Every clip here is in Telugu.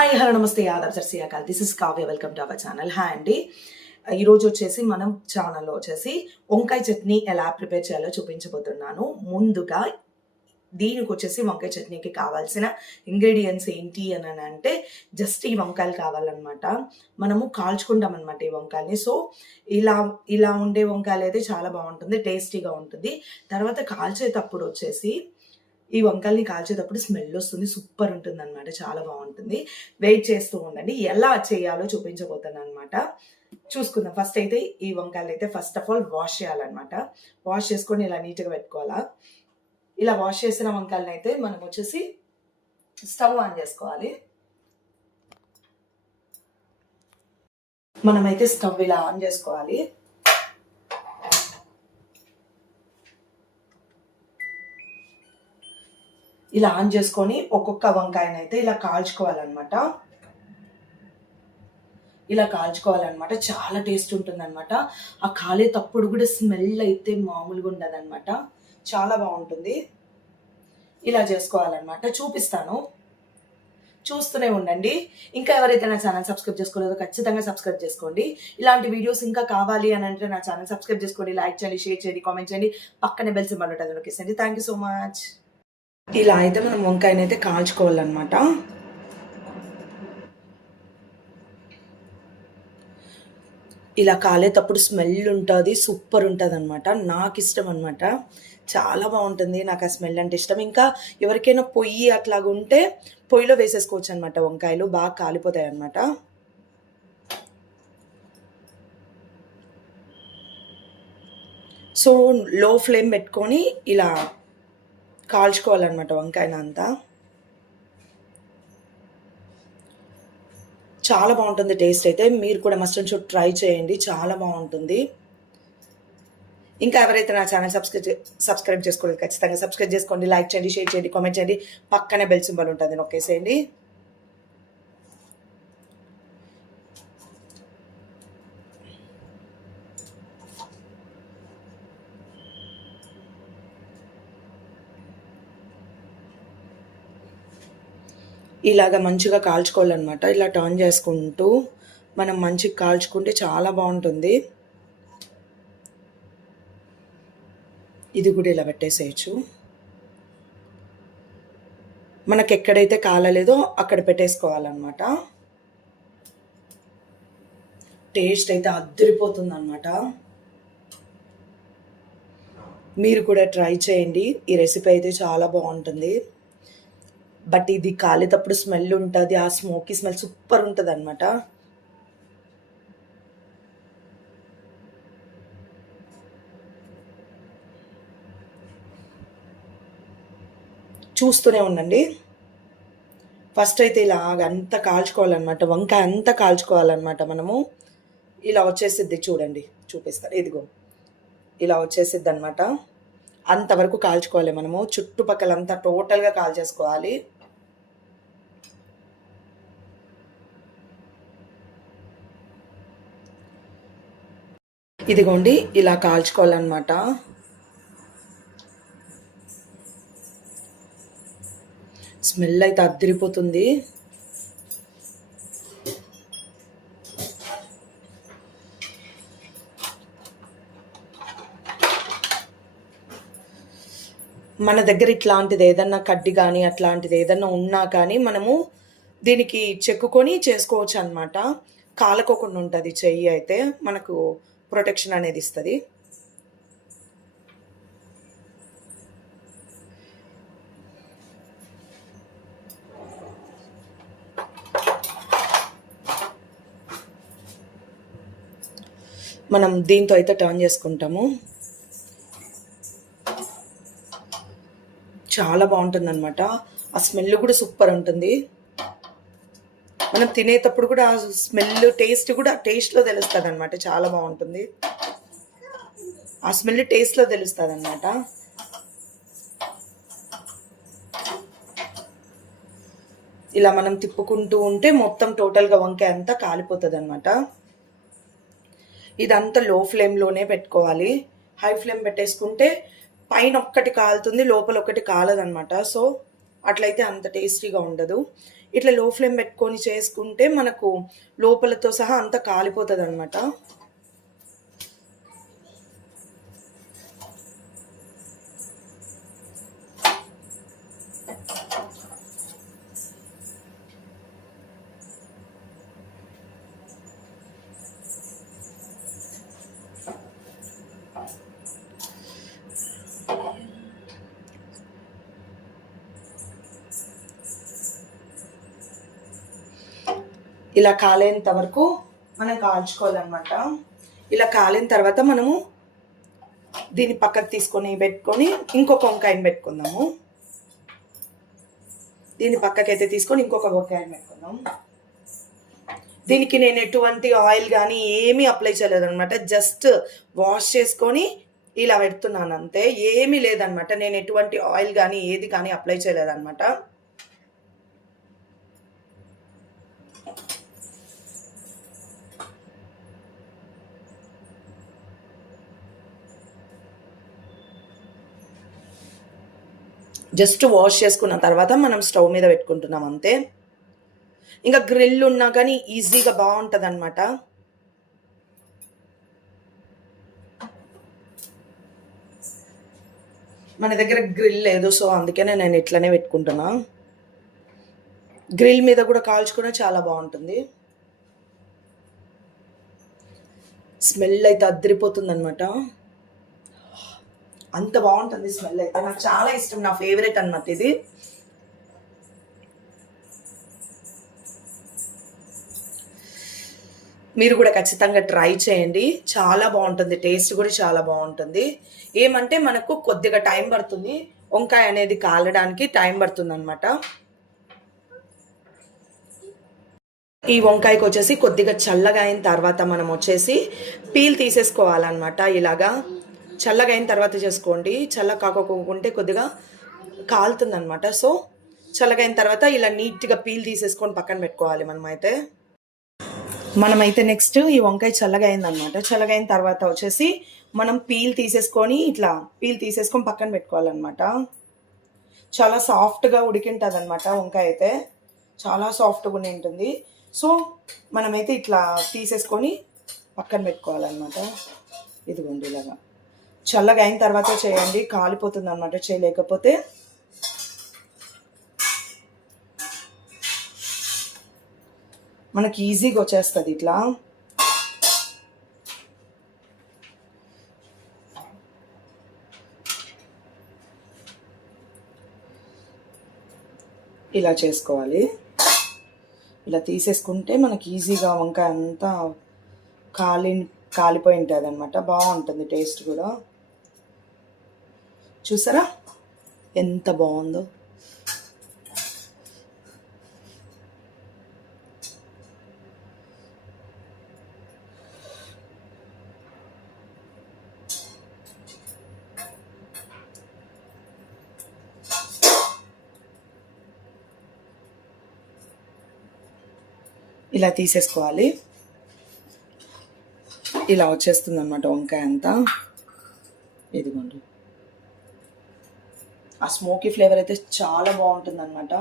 హాయ్ హలో నమస్తే ఆదాబ్ సర్ సియాకాల్ this is Kavya welcome to our channel. Hi అండి. ఈరోజు వచ్చేసి మనం ఛానల్లో వచ్చేసి వంకాయ చట్నీ ఎలా ప్రిపేర్ చేయాలో చూపించబోతున్నాను. ముందుగా దీనికి వచ్చేసి వంకాయ చట్నీకి కావాల్సిన ఇంగ్రీడియంట్స్ ఏంటి అని అంటే జస్ట్ ఈ వంకాయలు కావాలన్నమాట. మనము కాల్చుకుంటాం అనమాట ఈ వంకాయల్ని. సో ఇలా ఇలా ఉండే వంకాయలు అయితే చాలా బాగుంటుంది, టేస్టీగా ఉంటుంది. తర్వాత కాల్చేటప్పుడు వచ్చేసి ఈ వంకాయల్ని కాల్చేటప్పుడు స్మెల్ వస్తుంది, సూపర్ ఉంటుంది అనమాట, చాలా బాగుంటుంది. వెయిట్ చేస్తూ ఉండండి, ఎలా చేయాలో చూపించబోతున్నాను అనమాట. చూసుకుందాం. ఫస్ట్ అయితే ఈ వంకాయలు అయితే ఫస్ట్ ఆఫ్ ఆల్ వాష్ చేయాలన్నమాట. వాష్ చేసుకొని ఇలా నీట్గా పెట్టుకోవాలా. ఇలా వాష్ చేసిన వంకాయలను అయితే మనం వచ్చేసి స్టవ్ ఆన్ చేసుకోవాలి. మనమైతే స్టవ్ ఇలా ఆన్ చేసుకోవాలి. ఇలా ఆన్ చేసుకొని ఒక్కొక్క వంకాయనైతే ఇలా కాల్చుకోవాలన్నమాట. ఇలా కాల్చుకోవాలన్నమాట, చాలా టేస్ట్ ఉంటుంది అనమాట. ఆ కాలేటప్పుడు కూడా స్మెల్ అయితే మామూలుగా ఉండదన్నమాట, చాలా బాగుంటుంది. ఇలా చేసుకోవాలన్నమాట, చూపిస్తాను, చూస్తూనే ఉండండి. ఇంకా ఎవరైతే నా ఛానల్ సబ్స్క్రైబ్ చేసుకోలేదో ఖచ్చితంగా సబ్స్క్రైబ్ చేసుకోండి. ఇలాంటి వీడియోస్ ఇంకా కావాలి అని అంటే నా ఛానల్ సబ్స్క్రైబ్ చేసుకోండి, లైక్ చేయండి, షేర్ చేయండి, కామెంట్ చేయండి, పక్కనే బెల్ సింబల్ ఉంటుంది నొక్కేసండి. Thank you so much. ఇలా అయితే మనం వంకాయనైతే కాల్చుకోవాలన్నమాట. ఇలా కాలేటప్పుడు స్మెల్ ఉంటుంది, సూపర్ ఉంటుంది అనమాట. నాకు ఇష్టం అనమాట, చాలా బాగుంటుంది. నాకు ఆ స్మెల్ అంటే ఇష్టం. ఇంకా ఎవరికైనా పొయ్యి అట్లాగా ఉంటే పొయ్యిలో వేసేసుకోవచ్చు అనమాట. వంకాయలు బాగా కాలిపోతాయి అన్నమాట. సో లో ఫ్లేమ్ పెట్టుకొని ఇలా కాల్చుకోవాలన్నమాట వంకాయన అంతా. చాలా బాగుంటుంది టేస్ట్ అయితే. మీరు కూడా మస్ట్ అండ్ షుడ్ ట్రై చేయండి, చాలా బాగుంటుంది. ఇంకా ఎవరైతే నా ఛానల్ సబ్స్క్రైబ్ చేసుకోలేదు ఖచ్చితంగా సబ్స్క్రైబ్ చేసుకోండి, లైక్ చేయండి, షేర్ చేయండి, కామెంట్ చేయండి, పక్కనే బెల్ సింబల్ ఉంటుంది నొక్కేసేయండి. ఇలాగ మంచిగా కాల్చుకోవాలన్నమాట. ఇలా టర్న్ చేసుకుంటూ మనం మంచిగా కాల్చుకుంటే చాలా బాగుంటుంది. ఇది కూడా ఇలా పెట్టేసేయచ్చు. మనకు ఎక్కడైతే కాలలేదో అక్కడ పెట్టేసుకోవాలన్నమాట. టేస్ట్ అయితే అద్దరిపోతుంది అన్నమాట. మీరు కూడా ట్రై చేయండి, ఈ రెసిపీ అయితే చాలా బాగుంటుంది. బట్ ఇది కాలేటప్పుడు స్మెల్ ఉంటుంది, ఆ స్మోకీ స్మెల్ సూపర్ ఉంటుంది అనమాట. చూస్తూనే ఉండండి. ఫస్ట్ అయితే ఇలా అంతా కాల్చుకోవాలన్నమాట, వంకాయ అంతా కాల్చుకోవాలన్నమాట మనము. ఇలా వచ్చేసిద్ది, చూడండి చూపిస్తాను, ఇదిగో ఇలా వచ్చేసిద్ది అనమాట. అంతవరకు కాల్చుకోవాలి మనము, చుట్టుపక్కలంతా టోటల్గా కాల్చేసుకోవాలి. ఇదిగోండి ఇలా కాల్చుకోవాలన్నమాట. స్మెల్ అయితే అద్దరిపోతుంది. మన దగ్గర ఇట్లాంటిది ఏదన్నా కడ్డి కానీ అట్లాంటిది ఏదన్నా ఉన్నా కానీ మనము దీనికి చెక్కుకొని చేసుకోవచ్చు అనమాట. కాలకోకుండా ఉంటుంది చెయ్యి అయితే, మనకు ప్రొటెక్షన్ అనేది ఇస్తుంది. మనం దీంతో అయితే టర్న్ చేసుకుంటాము. చాలా బాగుంటుంది అనమాట, ఆ స్మెల్ కూడా సూపర్ ఉంటుంది. మనం తినేటప్పుడు కూడా ఆ స్మెల్ టేస్ట్ కూడా టేస్ట్లో తెలుస్తుంది అనమాట, చాలా బాగుంటుంది. ఆ స్మెల్ టేస్ట్లో తెలుస్తుంది అనమాట. ఇలా మనం తిప్పుకుంటూ ఉంటే మొత్తం టోటల్గా వంకాయ అంతా కాలిపోతుంది అనమాట. ఇదంతా లో ఫ్లేమ్లోనే పెట్టుకోవాలి. హై ఫ్లేమ్ పెట్టేసుకుంటే పైన ఒక్కటి కాలుతుంది, లోపల ఒక్కటి కాలదనమాట. సో అట్లయితే అంత టేస్టీగా ఉండదు. ఇట్లా లో ఫ్లేమ్ పెట్టుకొని చేసుకుంటే మనకు లోపలతో సహా అంతా కాలిపోతుంది అనమాట. ఇలా కాలేంత వరకు మనం కాల్చుకోవాలన్నమాట. ఇలా కాలిన తర్వాత మనము దీన్ని పక్కకు తీసుకొని పెట్టుకొని ఇంకొక వంకాయని పెట్టుకుందాము. దీన్ని పక్కకైతే తీసుకొని ఇంకొక వంకాయని పెట్టుకుందాం. దీనికి నేను ఎటువంటి ఆయిల్ కానీ ఏమీ అప్లై చేయలేదన్నమాట. జస్ట్ వాష్ చేసుకొని ఇలా పెడుతున్నాను అంతే, ఏమీ లేదనమాట. నేను ఎటువంటి ఆయిల్ కానీ ఏది కానీ అప్లై చేయలేదన్నమాట. జస్ట్ వాష్ చేసుకున్న తర్వాత మనం స్టవ్ మీద పెట్టుకుంటున్నాం అంతే. ఇంకా గ్రిల్ ఉన్నా కానీ ఈజీగా బాగుంటుంది అనమాట. మన దగ్గర గ్రిల్ లేదు, సో అందుకనే నేను ఇట్లనే పెట్టుకుంటున్నా. గ్రిల్ మీద కూడా కాల్చుకునే చాలా బాగుంటుంది. స్మెల్ అయితే అద్దరిపోతుంది అనమాట. అంత బాగుంటుంది స్మెల్ అయితే. నాకు చాలా ఇష్టం, నా ఫేవరెట్ అనమాట ఇది. మీరు కూడా ఖచ్చితంగా ట్రై చేయండి, చాలా బాగుంటుంది. టేస్ట్ కూడా చాలా బాగుంటుంది. ఏమంటే మనకు కొద్దిగా టైం పడుతుంది, వంకాయ అనేది కాలడానికి టైం పడుతుంది అనమాట. ఈ వంకాయకి వచ్చేసి కొద్దిగా చల్లగా అయిన తర్వాత మనం వచ్చేసి పీల్ తీసేసుకోవాలన్నమాట. ఇలాగా చల్లగా అయిన తర్వాత చేసుకోండి, చల్ల కాకోకుంటే కొద్దిగా కాలుతుంది అనమాట. సో చల్లగా అయిన తర్వాత ఇలా నీట్గా పీల్ తీసేసుకొని పక్కన పెట్టుకోవాలి మనమైతే నెక్స్ట్ ఈ వంకాయ చల్లగా అయిందనమాట. చల్లగా అయిన తర్వాత వచ్చేసి మనం పీల్ తీసేసుకొని ఇట్లా పీల్ తీసేసుకొని పక్కన పెట్టుకోవాలన్నమాట. చాలా సాఫ్ట్గా ఉడికింటుంది అనమాట వంకాయ అయితే, చాలా సాఫ్ట్గా ఉంటుంది. సో మనమైతే ఇట్లా తీసేసుకొని పక్కన పెట్టుకోవాలన్నమాట. ఇదిగోండి ఇలాగా చల్లగా అయిన తర్వాత చేయండి, కాలిపోతుంది అనమాట చేయలేకపోతే. మనకి ఈజీగా వచ్చేస్తుంది ఇట్లా. ఇలా చేసుకోవాలి. ఇలా తీసేసుకుంటే మనకి ఈజీగా వంకాయ అంతా కాలిపోయి ఉంటుంది అనమాట. బాగుంటుంది టేస్ట్ కూడా. చూసారా ఎంత బాగుందో. ఇలా తీసేసుకోవాలి. ఇలా వచ్చేస్తుంది అన్నమాట వంకాయ అంతా. ఇదిగోండి, ఆ స్మోకీ ఫ్లేవర్ అయితే చాలా బాగుంటుంది అనమాట.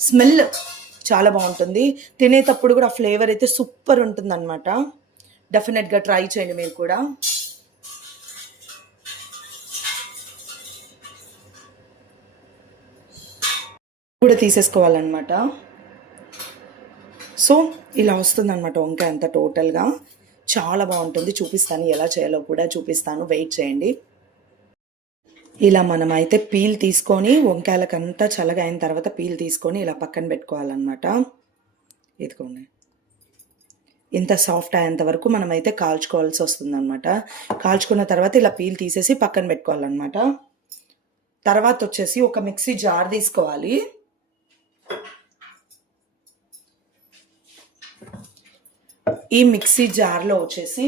స్మెల్ చాలా బాగుంటుంది, తినేటప్పుడు కూడా ఆ ఫ్లేవర్ అయితే సూపర్ ఉంటుంది అనమాట. డెఫినెట్గా ట్రై చేయండి మీరు కూడా. తీసేసుకోవాలన్నమాట. సో ఇలా వస్తుందన్నమాట వంకాయ అంతా టోటల్గా. చాలా బాగుంటుంది, చూపిస్తాను ఎలా చేయాలో కూడా చూపిస్తాను, వెయిట్ చేయండి. ఇలా మనం అయితే పీల్ తీసుకొని వంకాయలకంతా చల్లగా అయిన తర్వాత పీల్ తీసుకొని ఇలా పక్కన పెట్టుకోవాలన్నమాట. ఇదిగోండి, ఇంత సాఫ్ట్ అయ్యేంత వరకు మనమైతే కాల్చుకోవాల్సి వస్తుంది అనమాట. కాల్చుకున్న తర్వాత ఇలా పీల్ తీసేసి పక్కన పెట్టుకోవాలన్నమాట. తర్వాత వచ్చేసి ఒక మిక్సీ జార్ తీసుకోవాలి. ఈ మిక్సీ జార్లో వచ్చేసి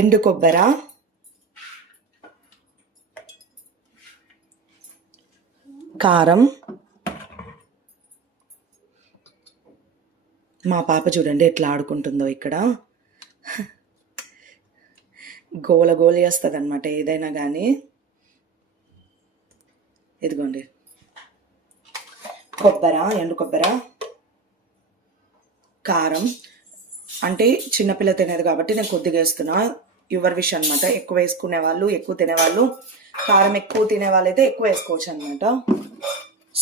ఎండు కొబ్బర, కారం, మా పాప చూడండి ఎట్లా ఆడుకుంటుందో ఇక్కడ. గోల గోల చేస్తుంది అనమాట ఏదైనా కానీ. ఇదిగోండి ఎండు కొబ్బరి, కారం. అంటే చిన్నపిల్ల తినేది కాబట్టి నేను కొద్దిగా వేస్తున్నా. యువర్ విష్ అనమాట. ఎక్కువ వేసుకునే వాళ్ళు, ఎక్కువ తినేవాళ్ళు, కారం ఎక్కువ తినే వాళ్ళైతే ఎక్కువ వేసుకోవచ్చు అనమాట.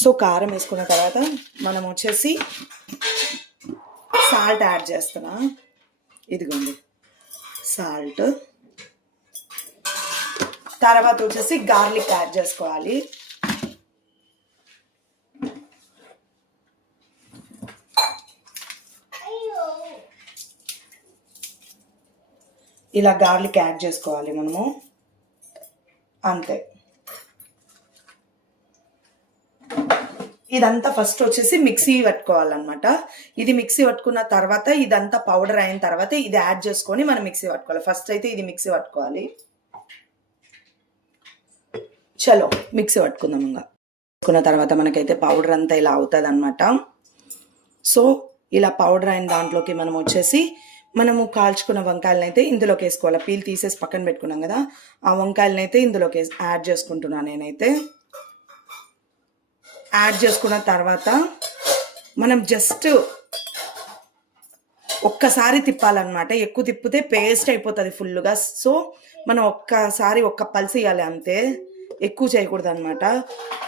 సో కారం వేసుకున్న తర్వాత మనం వచ్చేసి సాల్ట్ యాడ్ చేస్తున్నా. ఇదిగోండి సాల్ట్. తర్వాత వచ్చేసి గార్లిక్ యాడ్ చేసుకోవాలి. ఇలా గార్లిక్ యాడ్ చేసుకోవాలి మనము, అంతే. ఇదంతా ఫస్ట్ వచ్చేసి మిక్సీ పట్టుకోవాలన్నమాట. ఇది మిక్సీ పట్టుకున్న తర్వాత ఇదంతా పౌడర్ అయిన తర్వాత ఇది యాడ్ చేసుకొని మనం మిక్సీ పట్టుకోవాలి. ఫస్ట్ అయితే ఇది మిక్సీ పట్టుకోవాలి. చలో మిక్సీ పట్టుకుందాం. ఇంకా పట్టుకున్న తర్వాత మనకైతే పౌడర్ అంతా ఇలా అవుతుంది అనమాట. సో ఇలా పౌడర్ అయిన దాంట్లోకి మనం వచ్చేసి మనము కాల్చుకున్న వంకాయలను అయితే ఇందులోకి వేసుకోవాలి. పీల్ తీసేసి పక్కన పెట్టుకున్నాం కదా, ఆ వంకాయలను అయితే ఇందులోకి యాడ్ చేసుకుంటున్నాను నేనైతే. యాడ్ చేసుకున్న తర్వాత మనం జస్ట్ ఒక్కసారి తిప్పాలన్నమాట. ఎక్కువ తిప్పితే పేస్ట్ అయిపోతుంది ఫుల్గా. సో మనం ఒక్కసారి ఒక్క పల్స్ ఇవ్వాలి అంతే, ఎక్కువ చేయకూడదు అనమాట.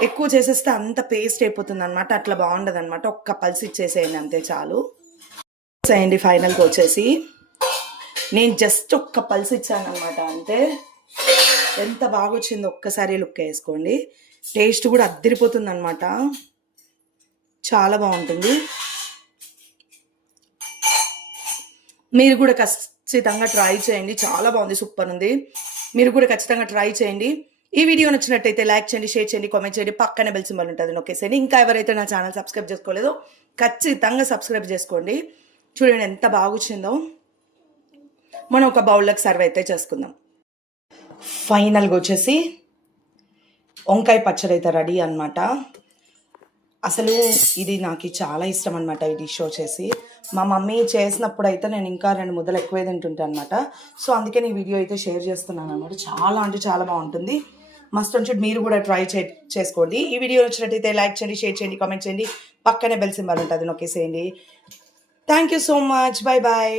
ఎక్కువ చేసేస్తే అంత పేస్ట్ అయిపోతుంది అనమాట, అట్లా బాగుండదు అనమాట. ఒక్క పల్స్ ఇచ్చేసేయండి అంతే చాలు. చేయండి. ఫైనల్గా వచ్చేసి నేను జస్ట్ ఒక్క పల్స్ ఇచ్చాను అనమాట అంతే. ఎంత బాగా వచ్చిందో ఒక్కసారి లుక్ వేసుకోండి. టేస్ట్ కూడా అద్దరిపోతుంది అనమాట, చాలా బాగుంటుంది. మీరు కూడా ఖచ్చితంగా ట్రై చేయండి, చాలా బాగుంది, సూపర్ ఉంది. మీరు కూడా ఖచ్చితంగా ట్రై చేయండి. ఈ వీడియో నచ్చినట్టయితే లైక్ చేయండి, షేర్ చేయండి, కామెంట్ చేయండి. పక్కనే బెల్ సింబల్ ఉంటుంది నొక్కేసేయండి. ఇంకా ఎవరైతే నా ఛానల్ సబ్స్క్రైబ్ చేసుకోలేదో ఖచ్చితంగా సబ్స్క్రైబ్ చేసుకోండి. చూడండి ఎంత బాగా వచ్చిందో. మనం ఒక బౌల్లోకి సర్వ్ అయితే చేసుకుందాం. ఫైనల్గా వచ్చేసి వంకాయ పచ్చడి అయితే రెడీ అనమాట. అసలు ఇది నాకు చాలా ఇష్టం అనమాట. ఈ డిష్ వచ్చేసి మా మమ్మీ చేసినప్పుడు అయితే నేను ఇంకా 2 ముద్దలు ఎక్కువే తింటుంటాను అనమాట. సో అందుకే నేను వీడియో అయితే షేర్ చేస్తున్నాను అనమాట. చాలా అంటే చాలా బాగుంటుంది, మస్ట్ అని మీరు కూడా ట్రై చేసుకోండి. ఈ వీడియో నచ్చినట్టయితే లైక్ చేయండి, షేర్ చేయండి, కామెంట్ చేయండి. పక్కనే బెల్ సింబల్ ఉంటుంది నొక్కేసేయండి. Thank you so much. Bye bye.